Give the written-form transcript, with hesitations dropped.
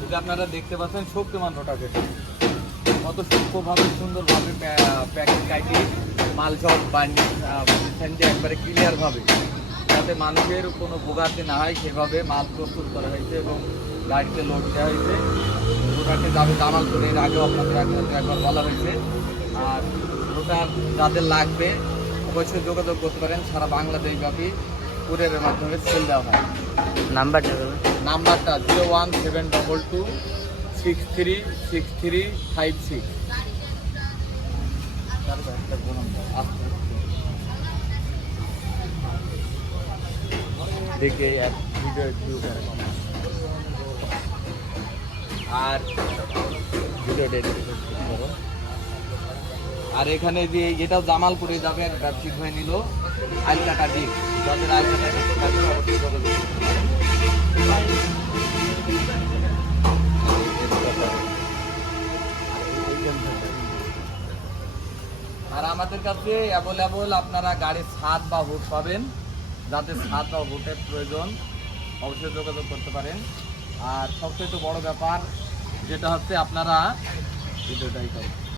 যদি আপনারা দেখতে পাচ্ছেন শক্তিমান রোটাভেটর, কত সূক্ষ্মভাবে সুন্দরভাবে প্যাকেট কাটি মাল সব বানিয়েছেন যে একবারে ক্লিয়ারভাবে, যাতে মানুষের কোনো ভোগান্তি না হয় সেভাবে মাল প্রস্তুত করা হয়েছে এবং গাড়িতে লোড দেওয়া হয়েছে। রোটারটি যাবে জামালপুরে, এর আগেও আপনাদের একবার বলা হয়েছে। আর রোটার যাদের লাগবে অবশ্যই যোগাযোগ করতে পারেন, সারা বাংলাদেশব্যাপী কুরিয়ারের মাধ্যমে সেল দেওয়া হয়। নাম্বারটা 01722636356। দেখে এক ভিডিও আর আর এখানে যে এটাও জামালপুরে যাবে, ঠিক হয়ে নিল আলকাটা দিক, যাদের আলকাটা দিক আর আমাদের কাছে অ্যাভেলেবল আপনারা গাড়ির ছাদ বা হুড পাবেন। যাদের ছাদ বা হুডের প্রয়োজন অবশ্যই যোগাযোগ করতে পারেন। আর সবচেয়ে বড় ব্যাপার যেটা হচ্ছে আপনারা ভিডিওটাই করেন।